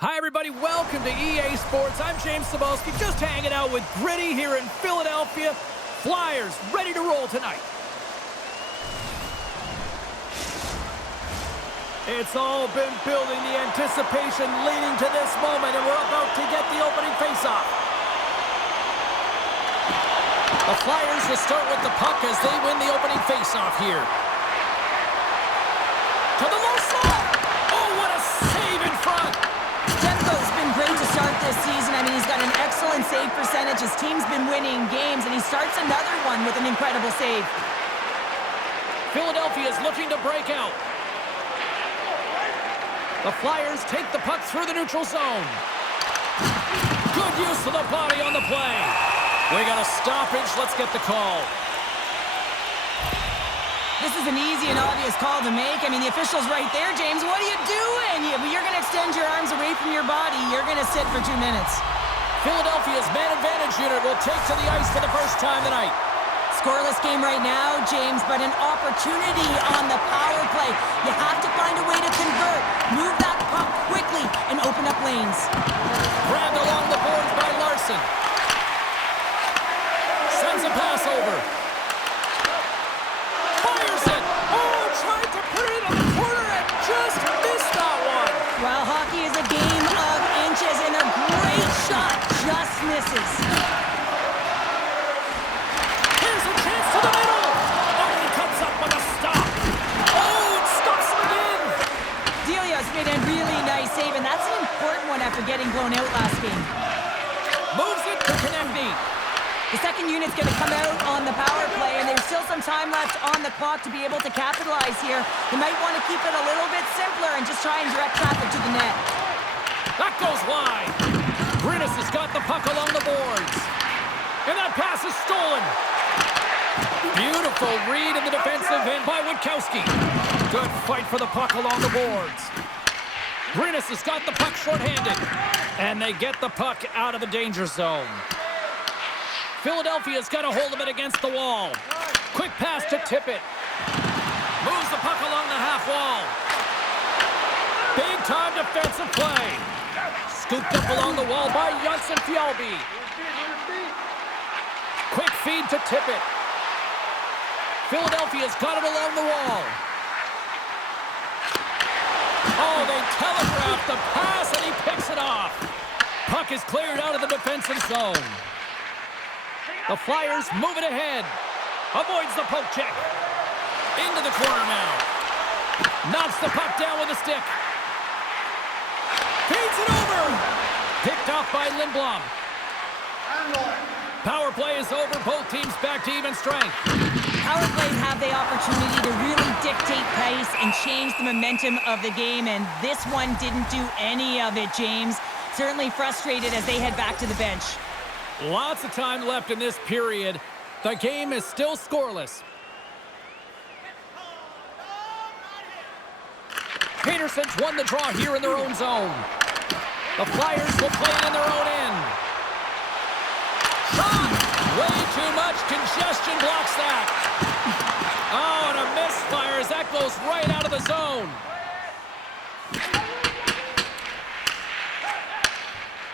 Hi, everybody. Welcome to EA Sports. I'm James Cebulski, just hanging out with Gritty here in Philadelphia. Flyers ready to roll tonight. It's all been building, the anticipation leading to this moment, and we're about to get the opening faceoff. The Flyers will start with the puck as they win the opening faceoff here. To the low slot. Oh, what a save in front. Demko's been great to start this season. I mean, he's got an excellent save percentage. His team's been winning games, and he starts another one with an incredible save. Philadelphia is looking to break out. The Flyers take the puck through the neutral zone. Good use of the body on the play. We got a stoppage. Let's get the call. This is an easy and obvious call to make. I mean, the official's right there, James. What are you doing? You're going to extend your arms away from your body. You're going to sit for 2 minutes. Philadelphia's man advantage unit will take to the ice for the first time tonight. Scoreless game right now, James, but an opportunity on the power play. You have to find a way to convert. Move that puck quickly and open up lanes. Grabbed along the boards by Larson. Sends a pass over. Fires it. Oh, tried to put it on the corner and just missed that one. Well, hockey is a game of inches, and a great shot just misses. Here's a chance to the middle. Oh, he comes up with a stop. Oh, it stops him again. Delia's made a really nice save, and that's an important one after getting blown out last game. Moves it to Konechny. The second unit's going to come out on the power play, and there's still some time left on the clock to be able to capitalize here. You might want to keep it a little bit simpler and just try and direct traffic to the net. That goes wide. Brynas has got the puck along the boards. And that pass is stolen. Beautiful read in the defensive end by Witkowski. Good fight for the puck along the boards. Brynas has got the puck shorthanded. And they get the puck out of the danger zone. Philadelphia's got a hold of it against the wall. Quick pass to Tippett. Moves the puck along the half wall. Big-time defensive play. Scooped up along the wall by Fjallby. Quick feed to Tippett. Philadelphia's got it along the wall. Oh, they telegraphed the pass, and he picks it off. Puck is cleared out of the defensive zone. The Flyers move it ahead. Avoids the poke check. Into the corner now. Knocks the puck down with a stick. Feeds it over. Picked off by Lindblom. Power play is over. Both teams back to even strength. Power plays have the opportunity to really dictate pace and change the momentum of the game, and this one didn't do any of it, James. Certainly frustrated as they head back to the bench. Lots of time left in this period. The game is still scoreless. Peterson's won the draw here in their own zone. The Flyers will play it in their own end. Shot! Way too much congestion blocks that. Oh, and a misfire as that goes right out of the zone.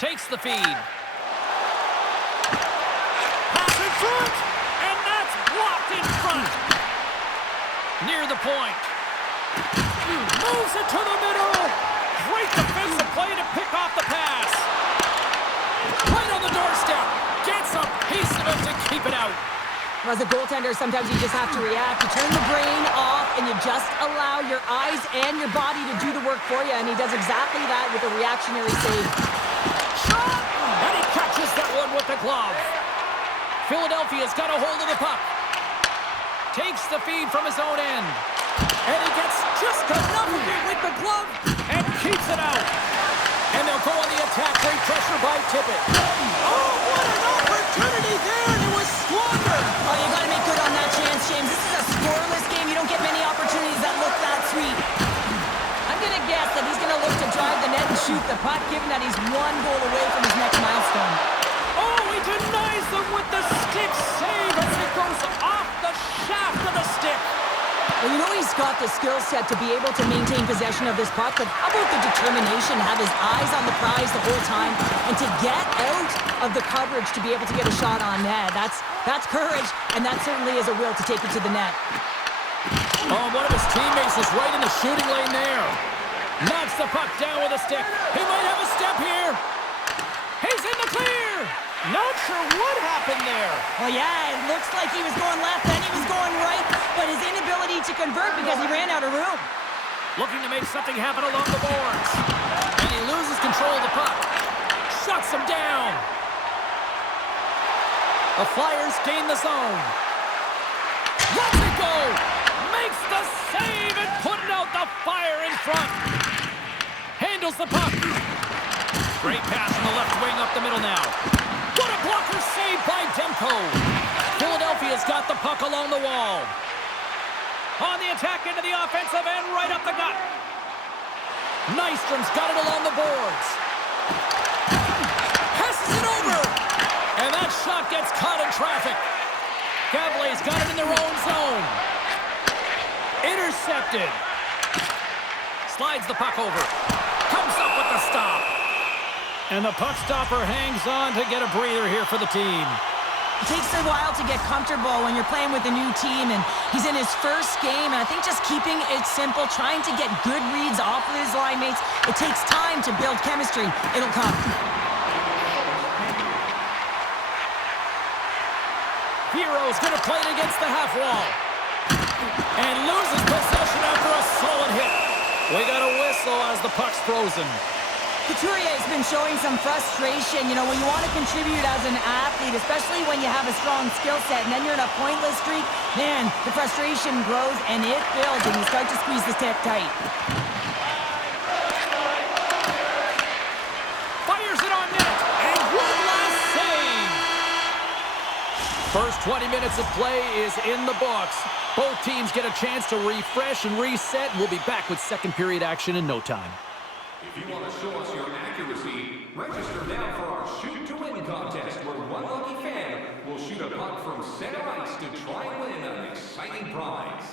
Takes the feed. Front, and that's blocked in front. Near the point. Moves it to the middle. Great defensive play to pick off the pass. Right on the doorstep. Gets a piece of it to keep it out. As a goaltender, sometimes you just have to react. You turn the brain off, and you just allow your eyes and your body to do the work for you, and he does exactly that with a reactionary save. Shot! And he catches that one with the glove. Philadelphia's got a hold of the puck. Takes the feed from his own end. And he gets just enough of it with the glove and keeps it out. And they'll go on the attack. Great pressure by Tippett. Oh, what an opportunity there, and it was squandered. Oh, you got to make good on that chance, James. This is a scoreless game. You don't get many opportunities that look that sweet. I'm going to guess that he's going to look to drive the net and shoot the puck, given that he's one goal away from his next milestone. Oh, he denies them with the stick save as it goes off the shaft of the stick. Well, you know he's got the skill set to be able to maintain possession of this puck, but how about the determination to have his eyes on the prize the whole time and to get out of the coverage to be able to get a shot on net? That's courage, and that certainly is a will to take it to the net. Oh, one of his teammates is right in the shooting lane there. Knocks the puck down with a stick. He might have a step here. He's in the clear. Not sure what happened there. Well, yeah, it looks like he was going left, then he was going right, but his inability to convert because he ran out of room. Looking to make something happen along the boards. And he loses control of the puck. Shuts him down. The Flyers gain the zone. Lets it go. Makes the save and putting out the fire in front. Handles the puck. Great pass from the left wing up the middle now. What a blocker save by Demko. Philadelphia's got the puck along the wall. On the attack into the offensive end, right up the gut. Nystrom's got it along the boards. Passes it over. And that shot gets caught in traffic. Gavlet's got it in their own zone. Intercepted. Slides the puck over. Comes up with the stop. And the puck stopper hangs on to get a breather here for the team. It takes a while to get comfortable when you're playing with a new team, and he's in his first game, and I think just keeping it simple, trying to get good reads off of his line mates, it takes time to build chemistry. It'll come. Hero's going to play it against the half wall. And loses possession after a solid hit. We got a whistle as the puck's frozen. Couturier has been showing some frustration. You know, when you want to contribute as an athlete, especially when you have a strong skill set, and then you're in a pointless streak, man, the frustration grows and it builds, and you start to squeeze the stick tight. Fires it on net, and one last save. First 20 minutes of play is in the books. Both teams get a chance to refresh and reset. We'll be back with second period action in no time. If you want to show us your accuracy, register now for our Shoot to Win contest, where one lucky fan will shoot a puck from center ice to try and win an exciting prize.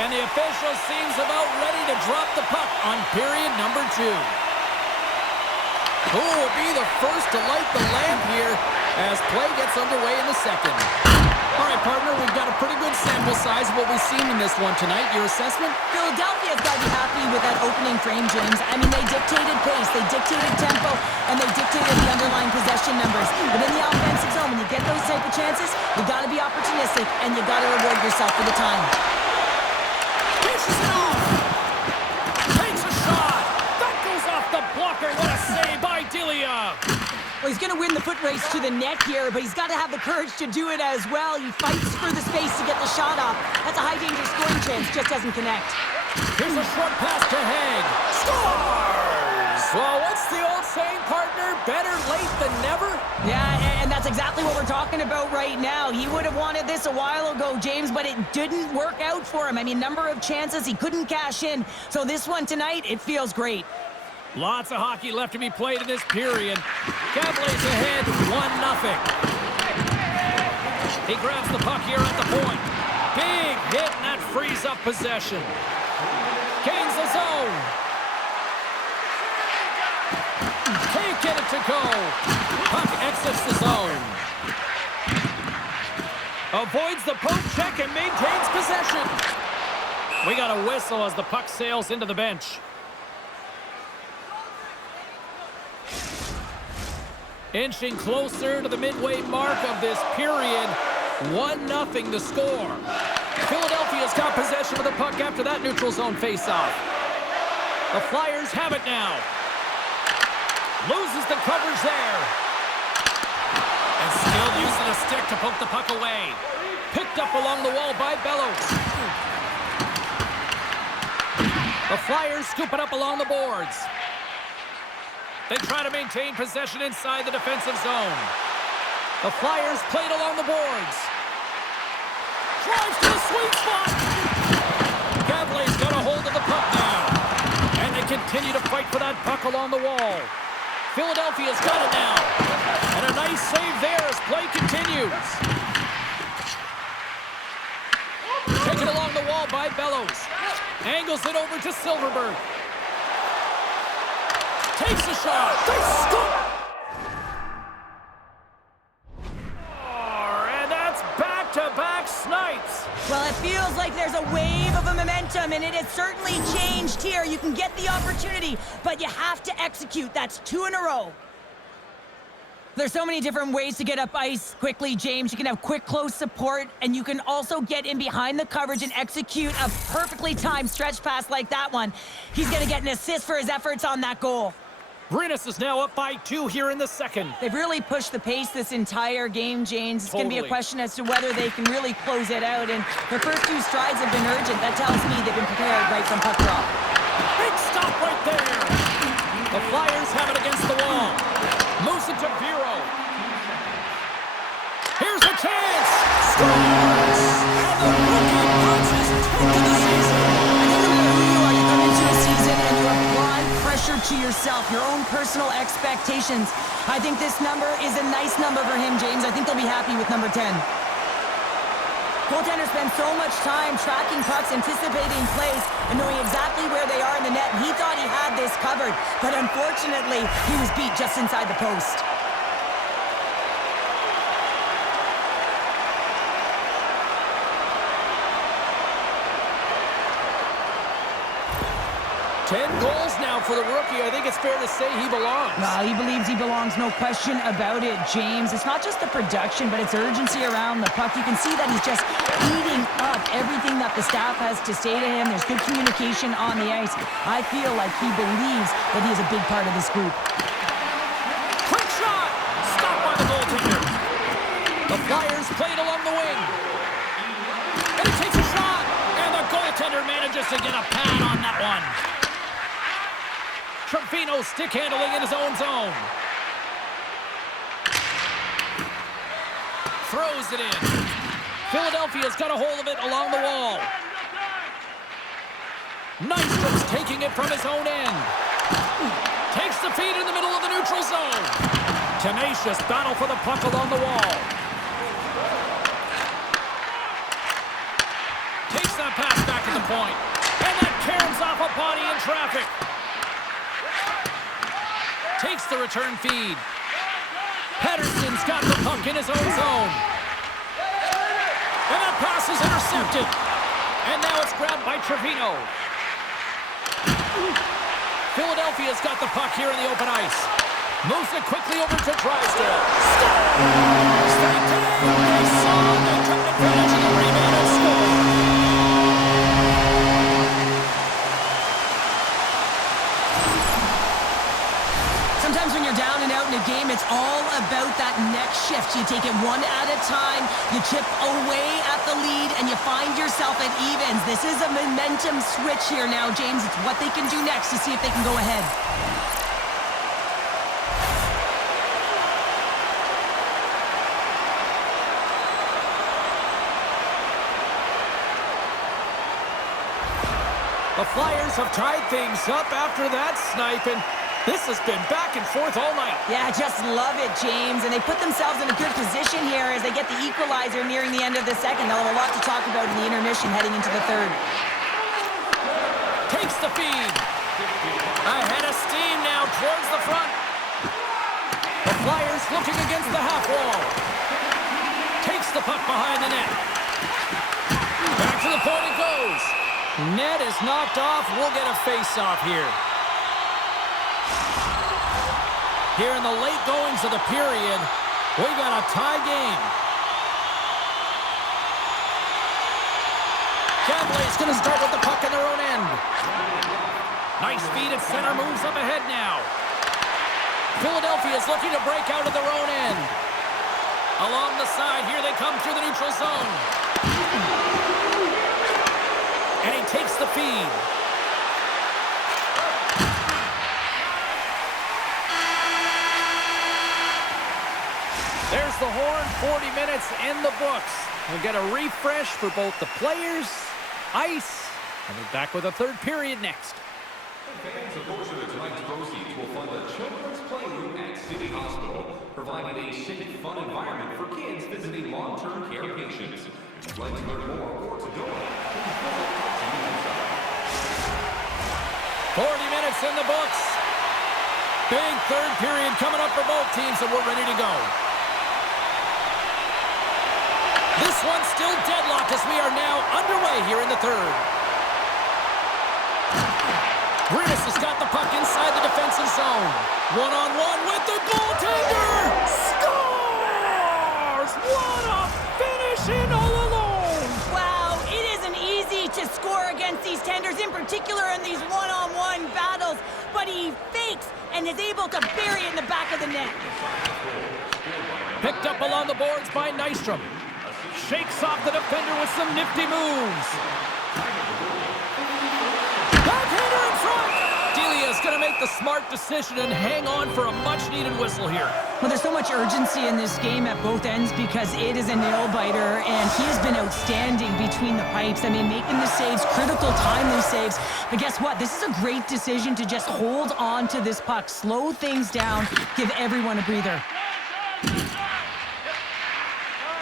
And the official seems about ready to drop the puck on period number 2. Who will be the first to light the lamp here as play gets underway in the second? All right, partner, we've got a pretty good sample size of what we've seen in this one tonight. Your assessment? Philadelphia's got to be happy with that opening frame, James. I mean, they dictated pace, they dictated tempo, and they dictated the underlying possession numbers. But in the offensive zone, when you get those type of chances, you got to be opportunistic, and you got to reward yourself for the time. Dishes it off. Takes a shot. That goes off the blocker. What a save by Delia. Well, he's going to win the foot race to the net here, but he's got to have the courage to do it as well. He fights for the space to get the shot off. That's a high-danger scoring chance, just doesn't connect. Here's a short pass to Haig. Scores! Well, what's the old saying, partner? Better late than never? Yeah, and that's exactly what we're talking about right now. He would have wanted this a while ago, James, but it didn't work out for him. I mean, number of chances, he couldn't cash in. So this one tonight, it feels great. Lots of hockey left to be played in this period. Cavaliers ahead, 1-0. He grabs the puck here at the point. Big hit, and that frees up possession. Gains the zone. Can't get it to go. Puck exits the zone. Avoids the poke check and maintains possession. We got a whistle as the puck sails into the bench. Inching closer to the midway mark of this period. 1-0 the score. Philadelphia's got possession of the puck after that neutral zone faceoff. The Flyers have it now. Loses the coverage there. And still using a stick to poke the puck away. Picked up along the wall by Bellows. The Flyers scoop it up along the boards. They try to maintain possession inside the defensive zone. The Flyers played along the boards. Drives to the sweet spot. Cavaliers got a hold of the puck now. And they continue to fight for that puck along the wall. Philadelphia's got it now. And a nice save there as play continues. Taken along the wall by Bellows. Angles it over to Silverberg. Takes a shot. They score! And that's back-to-back snipes. Well, it feels like there's a wave of a momentum, and it has certainly changed here. You can get the opportunity, but you have to execute. That's 2 in a row. There's so many different ways to get up ice quickly, James. You can have quick, close support, and you can also get in behind the coverage and execute a perfectly timed stretch pass like that one. He's going to get an assist for his efforts on that goal. Brynas is now up by 2 here in the second. They've really pushed the pace this entire game, James. It's going to be a question as to whether they can really close it out, and their first 2 strides have been urgent. That tells me they've been prepared right from puck drop. Big stop right there. The Flyers have it against the wall. Moves it to Vero. Here's a chance. Scores! And the rookie puts his 10th of the season. I think no matter who you are, you come into a season and you apply pressure to yourself, your own personal expectations. I think this number is a nice number for him, James. I think they'll be happy with number 10. Goaltenders spend so much time tracking pucks, anticipating plays, and knowing exactly where they are in the net. He thought he had this covered, but unfortunately, he was beat just inside the post. Ten goals now for the rookie. I think it's fair to say he belongs. Well, he believes he belongs, no question about it, James. It's not just the production, but it's urgency around the puck. You can see that he's just eating up everything that the staff has to say to him. There's good communication on the ice. I feel like he believes that he is a big part of this group. Quick shot! Stopped by the goaltender. The Flyers played along the wing. And he takes a shot. And the goaltender manages to get a pad on that one. Trevino stick handling in his own zone. Throws it in. Philadelphia's got a hold of it along the wall. Nystrom's taking it from his own end. Takes the feed in the middle of the neutral zone. Tenacious battle for the puck along the wall. Takes that pass back in the point. And that caroms off a body in traffic. Takes the return feed. Pettersson's got the puck in his own zone. And that pass is intercepted. And now it's grabbed by Trevino. Philadelphia's got the puck here in the open ice. Moves it quickly over to Drysdale. Scores! They did! They saw the took advantage of the rebound and scored. Sometimes when you're down and out in a game, it's all about that next shift. You take it one at a time, you chip away at the lead, and you find yourself at evens. This is a momentum switch here now, James. It's what they can do next to see if they can go ahead. The Flyers have tied things up after that snipe, and this has been back and forth all night. Yeah, just love it, James. And they put themselves in a good position here as they get the equalizer nearing the end of the second. They'll have a lot to talk about in the intermission heading into the third. Takes the feed. Ahead of steam now towards the front. The Flyers looking against the half wall. Takes the puck behind the net. Back to the point it goes. Net is knocked off. We'll get a face-off here. Here in the late goings of the period, we got a tie game. Cavaliers going to start with the puck in their own end. Nice feed at center, moves up ahead now. Philadelphia's looking to break out of their own end. Along the side, here they come through the neutral zone. And he takes the feed. There's the horn, 40 minutes in the books. We'll get a refresh for both the players, ice, and we're back with a third period next. Fans, a portion of tonight's proceeds will fund a children's playroom at City Hospital, providing a safe, fun environment for kids visiting long-term care patients. If you'd like to learn more or to donate, please visit the website. 40 minutes in the books. Big third period coming up for both teams, and we're ready to go. This one's still deadlocked as we are now underway here in the third. Brynas has got the puck inside the defensive zone. One-on-one with the goaltender. Scores! What a finish in all alone! Wow, it isn't easy to score against these tenders, in particular in these one-on-one battles, but he fakes and is able to bury it in the back of the net. Picked up along the boards by Nystrom. Shakes off the defender with some nifty moves. Backhander in front! Delia's going to make the smart decision and hang on for a much-needed whistle here. Well, there's so much urgency in this game at both ends because it is a nail-biter, and he has been outstanding between the pipes. I mean, making the saves, critical, timely saves. But guess what? This is a great decision to just hold on to this puck, slow things down, give everyone a breather.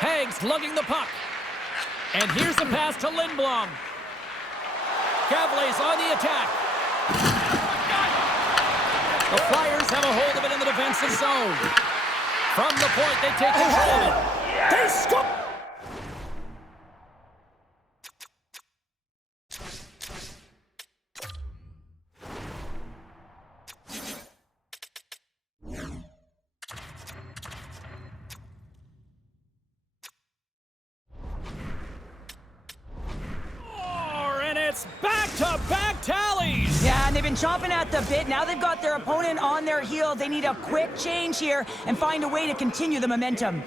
Hags lugging the puck. And here's the pass to Lindblom. Cavaliers on the attack. The Flyers have a hold of it in the defensive zone. From the point, they take control of it. They score! It's back-to-back tallies! Yeah, and they've been chomping at the bit. Now they've got their opponent on their heels. They need a quick change here and find a way to continue the momentum.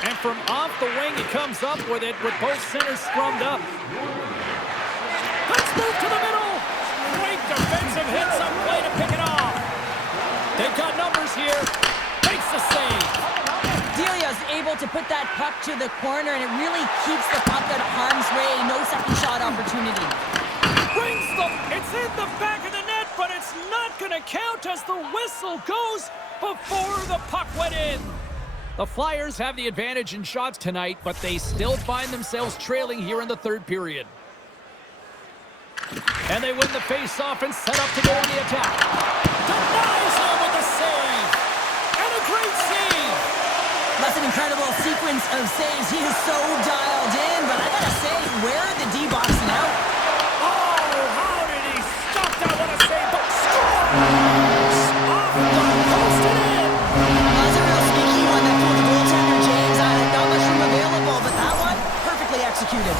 And from off the wing, he comes up with it with both centers scrummed up. Let's move to the middle! Great defensive hit, some play to pick it off. They've got numbers here. Makes the save. Delia's able to put that puck to the corner, and it really keeps the puck out of harm's way. No second shot opportunity. Brings them. It's in the back of the net, but it's not going to count as the whistle goes before the puck went in. The Flyers have the advantage in shots tonight, but they still find themselves trailing here in the third period. And they win the face-off and set up to go on the attack. Denies him with the save. And a great save. That's an incredible sequence of saves. He is so dialed in, but I gotta say, where are the D-boxing out? Oh, how did he stop that? What a save, but scores! Off the post and in. That's a real sneaky one that pulled the goaltender, James. Not much room available, but that one, perfectly executed.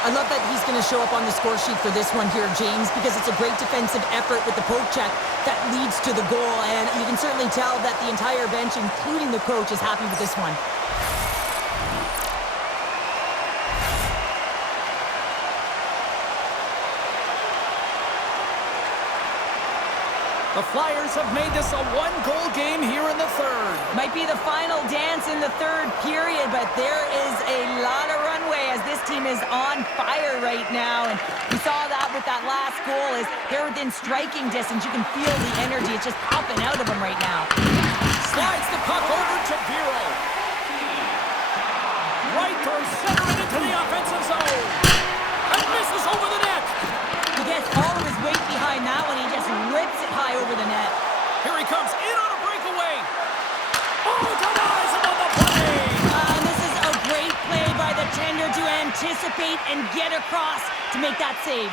I love that he's going to show up on the score sheet for this one here, James, because it's a great defensive effort with the poke check that leads to the goal, and you can certainly tell that the entire bench, including the coach, is happy with this one. The Flyers have made this a one-goal game here in the third. Might be the final dance in the third period, but there is a lot of runway as this team is on fire right now. And we saw that with that last goal as they're within striking distance. You can feel the energy. It's just popping out of them right now. Slides the puck over to Vero. Right through center and into the offensive zone. And misses over the net. He gets all of his weight behind that one. He just rips it high over the net. Here he comes in on a breakaway. Oh, denies him on the play. And this is a great play by the tender to anticipate and get across to make that save.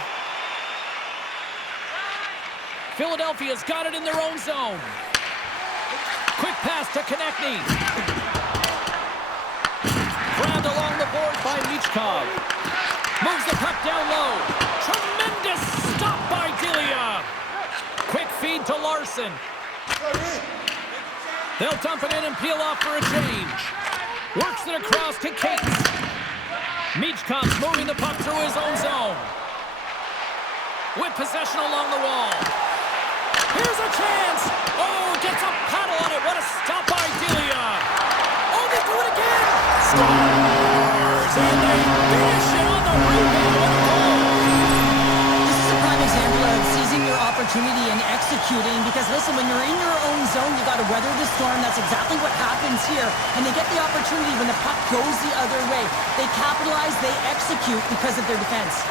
Philadelphia's got it in their own zone. Quick pass to Konechny. Grabbed along the board by Michkov. Moves the puck down low. Tremendous stop by Delia. Quick feed to Larson. They'll dump it in and peel off for a change. Works it across to Cates. Michkov's moving the puck through his own zone. With possession along the wall. Here's a chance. Oh, gets a paddle on it. What a stop by Delia. Oh, they do it again. Scores! And they finish it on the rebound. What a goal. This is a prime example of seizing your opportunity and executing, because listen, when you're in your own zone, you got to weather the storm. That's exactly what happens here. And they get the opportunity when the puck goes the other way. They capitalize, they execute because of their defense.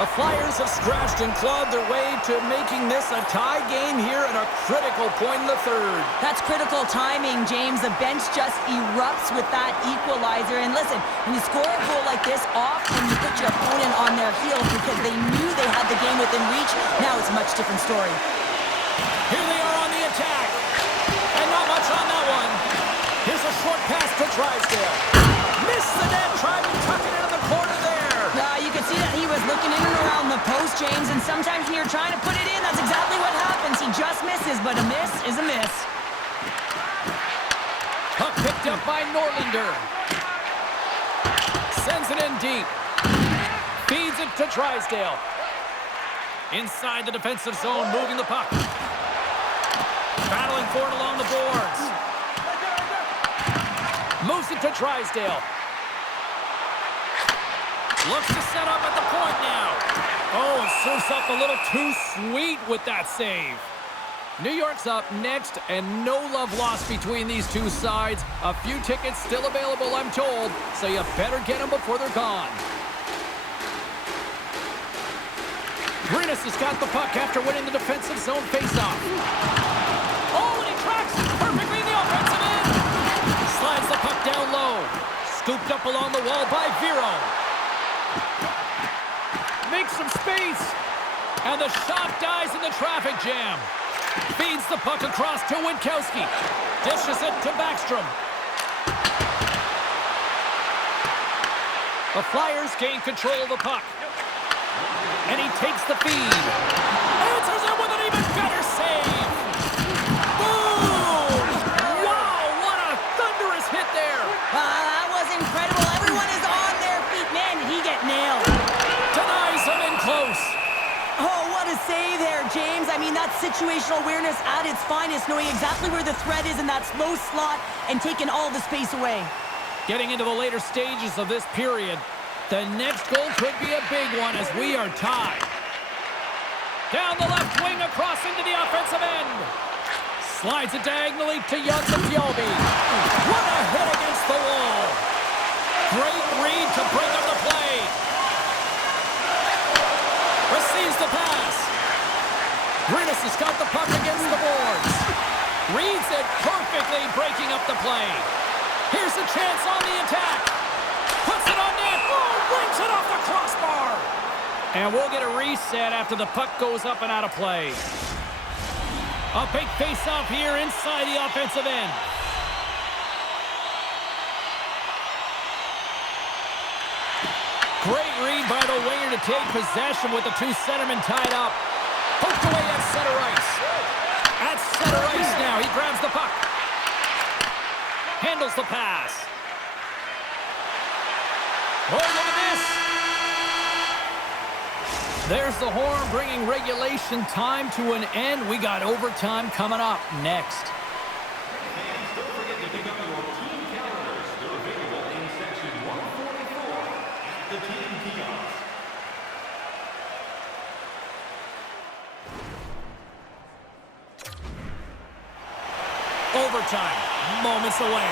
The Flyers have scratched and clawed their way to making this a tie game here at a critical point in the third. That's critical timing, James. The bench just erupts with that equalizer. And listen, when you score a goal like this, often you put your opponent on their heels because they knew they had the game within reach. Now it's a much different story. Here they are on the attack. And not much on that one. Here's a short pass to Drysdale. Missed the net, trying to tuck it into the corner there. You can see that he was looking in and around the post, James, and sometimes when you're trying to put it in, that's exactly what happens. He just misses, but a miss is a miss. Puck picked up by Norlinder. Sends it in deep. Feeds it to Drysdale. Inside the defensive zone, moving the puck. Battling for it along the boards. Moves it to Drysdale. Looks to set up at the point now. Oh, and serves up a little too sweet with that save. New York's up next, and no love lost between these two sides. A few tickets still available, I'm told, so you better get them before they're gone. Brynas has got the puck after winning the defensive zone faceoff. Oh, and he tracks perfectly in the offensive end. Slides the puck down low. Scooped up along the wall by Vero. Makes some space. And the shot dies in the traffic jam. Feeds the puck across to Witkowski. Dishes it to Backstrom. The Flyers gain control of the puck. And he takes the feed. Answers it with an even better save. Boom! Wow, what a thunderous hit there. That was incredible. Everyone is on their feet. Man, did he get nailed. Denies him in close. Oh, what a save there, James. I mean, that's situational awareness at its finest, knowing exactly where the threat is in that slow slot and taking all the space away. Getting into the later stages of this period, the next goal could be a big one as we are tied. Down the left wing, across into the offensive end. Slides it diagonally to Psfive. What a hit against the wall. Great read to bring up the play. Receives the pass. Brynas has got the puck against the boards. Reads it perfectly, breaking up the play. Here's a chance on the attack. Puts it on net. Oh, brings it off the crossbar. And we'll get a reset after the puck goes up and out of play. A big face-off here inside the offensive end. Great read by the winger to take possession with the two centermen tied up. Poked away at center ice. At center ice now. He grabs the puck. Handles the pass. Oh, look at this. There's the horn bringing regulation time to an end. We got overtime coming up next. And don't forget to pick up your team calendars. They're available in section 144 at the team kiosks. Overtime. Moments away.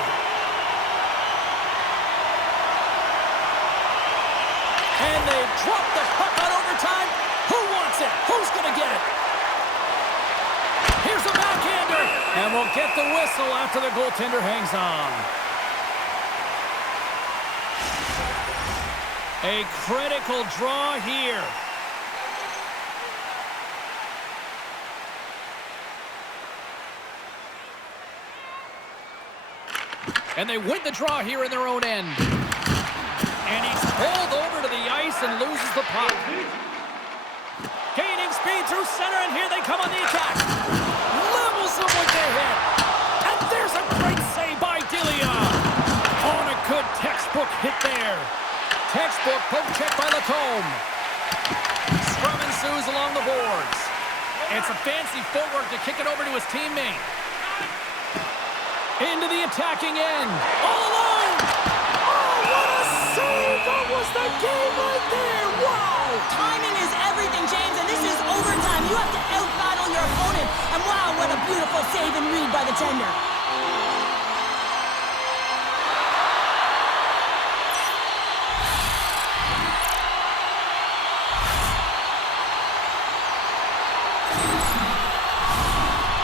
And they've dropped the puck on overtime. Who wants it? Who's going to get it? Here's a backhander. And we'll get the whistle after the goaltender hangs on. A critical draw here. And they win the draw here in their own end. And he's pulled over to the ice and loses the puck. Gaining speed through center, and here they come on the attack. Levels them with their hit. And there's a great save by Delia. On a good textbook hit there. Textbook poke check by Lacombe. Scrum ensues along the boards. It's a fancy footwork to kick it over to his teammate. Into the attacking end. All alone. Oh, what a save. That was the game right there. Wow. Timing is everything, James, and this is overtime. You have to out-battle your opponent. And wow, what a beautiful save and read by the tender.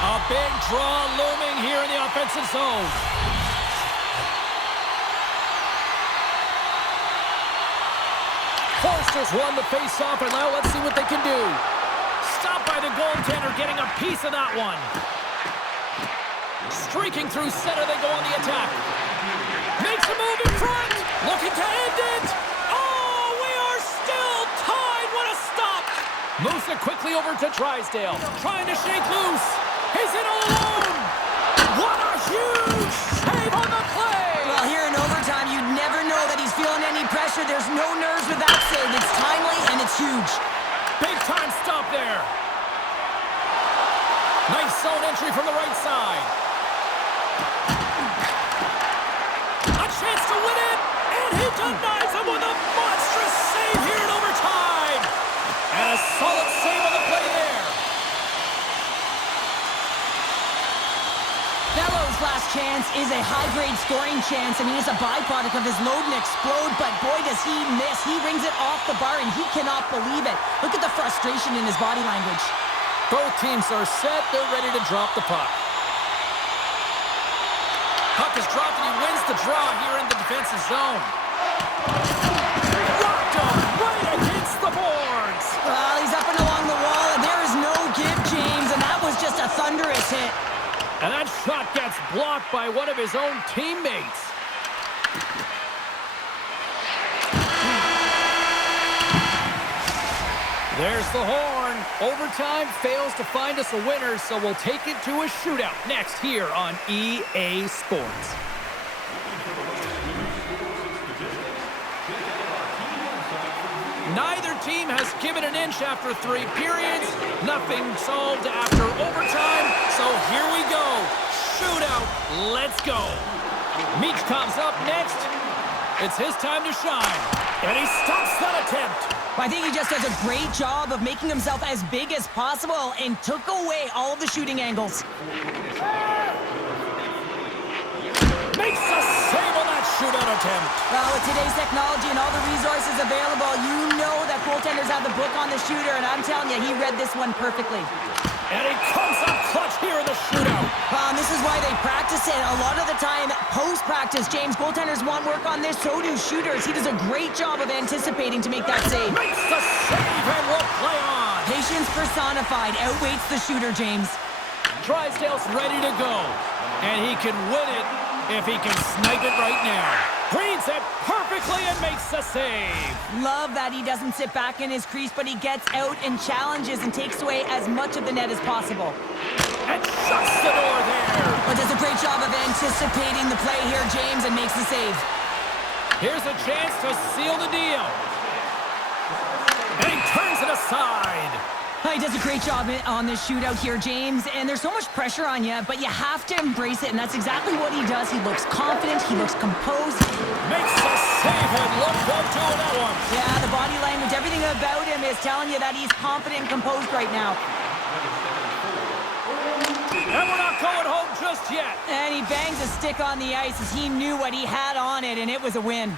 A big draw looming here in the offensive zone. Forster's won the face-off, and now let's see what they can do. Stopped by the goaltender, getting a piece of that one. Streaking through center, they go on the attack. Makes a move in front, looking to end it. Oh, we are still tied. What a stop. Moves it quickly over to Drysdale, trying to shake loose. He's in all alone. What a huge save on the play. Well, here in overtime, you never know that he's feeling any pressure. There's no nerves with that save. It's timely and it's huge. Big time stop there. Nice zone entry from the right side. A chance to win it, and he denies him with a monstrous save here in overtime. And a solid save on the play there. Bellows' last chance is a high-grade scoring chance, and he is a byproduct of his load and explode, but boy, does he miss. He rings it off the bar, and he cannot believe it. Look at the frustration in his body language. Both teams are set. They're ready to drop the puck. Puck is dropped, and he wins the draw here in the defensive zone. Rocked him right against the boards. Well, he's up and along the wall, and there is no give, James, and that was just a thunderous hit. And that shot gets blocked by one of his own teammates. There's the horn. Overtime fails to find us a winner, so we'll take it to a shootout next here on EA Sports. Neither team has given an inch after 3 periods. Nothing solved after overtime. So here we go. Shootout. Let's go. Meach comes up next. It's his time to shine. And he stops that attempt. I think he just does a great job of making himself as big as possible and took away all of the shooting angles. Makes a save on that shootout attempt. Well, with today's technology and all the resources available, you know that goaltenders have the book on the shooter, and I'm telling you, he read this one perfectly. And he comes up clutch here in the shootout. This is why they practice it. A lot of the time, post-practice, James, goaltenders want work on this, so do shooters. He does a great job of anticipating to make that save. Makes the save and will play on. Patience personified outweighs the shooter, James. Drysdale's ready to go. And he can win it if he can snipe it right now. Reads it perfectly and makes the save. Love that he doesn't sit back in his crease, but he gets out and challenges and takes away as much of the net as possible. And shuts the door there. But does a great job of anticipating the play here, James, and makes the save. Here's a chance to seal the deal. And he turns it aside. He does a great job on this shootout here, James, and there's so much pressure on you, but you have to embrace it, and that's exactly what he does. He looks confident, he looks composed. Makes the save and look good doing that one. Yeah, the body language, everything about him is telling you that he's confident and composed right now. And we're not going home just yet. And he bangs a stick on the ice as he knew what he had on it, and it was a win.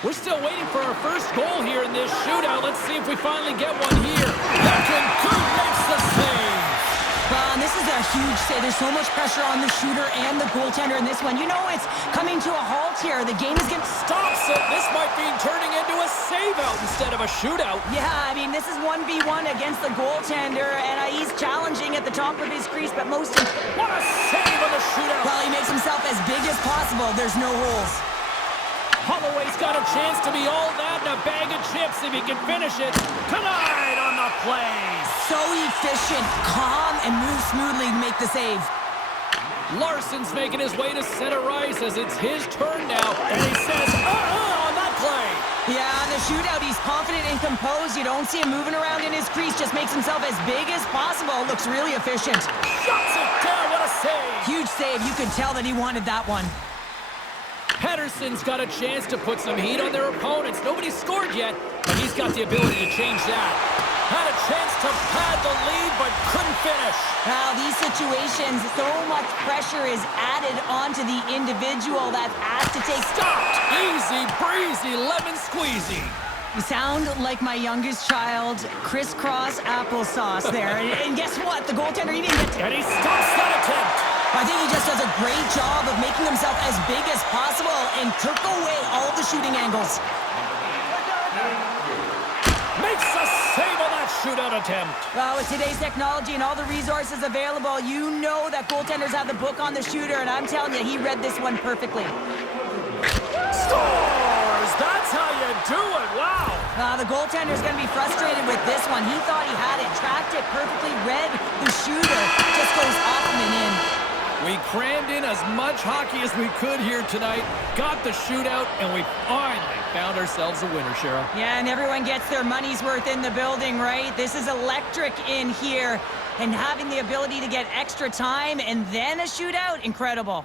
We're still waiting for our first goal here in this shootout. Let's see if we finally get one here. Captain Coop makes the save. And this is a huge save. There's so much pressure on the shooter and the goaltender in this one. You know it's coming to a halt here. The game is getting... Stops it. This might be turning into a save-out instead of a shootout. Yeah, I mean, this is 1v1 against the goaltender, and he's challenging at the top of his crease, but most... What a save on the shootout. Well, he makes himself as big as possible. There's no holes. Holloway's got a chance to be all that and a bag of chips if he can finish it tonight on the play. So efficient, calm, and moves smoothly to make the save. Larson's making his way to center ice as it's his turn now, and he says, on that play. Yeah, on the shootout, he's confident and composed. You don't see him moving around in his crease, just makes himself as big as possible. Looks really efficient. Shuts it down, what a save. Huge save, you could tell that he wanted that one. Pedersen's got a chance to put some heat on their opponents. Nobody's scored yet, but he's got the ability to change that. Had a chance to pad the lead, but couldn't finish. Now, these situations, so much pressure is added onto the individual that's asked to take... Stopped! Easy breezy, lemon squeezy. You sound like my youngest child, crisscross applesauce there. And guess what? The goaltender even gets... And he stops that attempt. I think he just does a great job of making himself as big as possible and took away all of the shooting angles. Makes a save on that shootout attempt. Well, with today's technology and all the resources available, you know that goaltenders have the book on the shooter, and I'm telling you, he read this one perfectly. Scores! That's how you do it, wow! The goaltender's going to be frustrated with this one. He thought he had it, tracked it perfectly, read the shooter, just goes off and in. We crammed in as much hockey as we could here tonight, got the shootout, and we finally found ourselves a winner, Cheryl. Yeah, and everyone gets their money's worth in the building, right? This is electric in here, and having the ability to get extra time and then a shootout, incredible.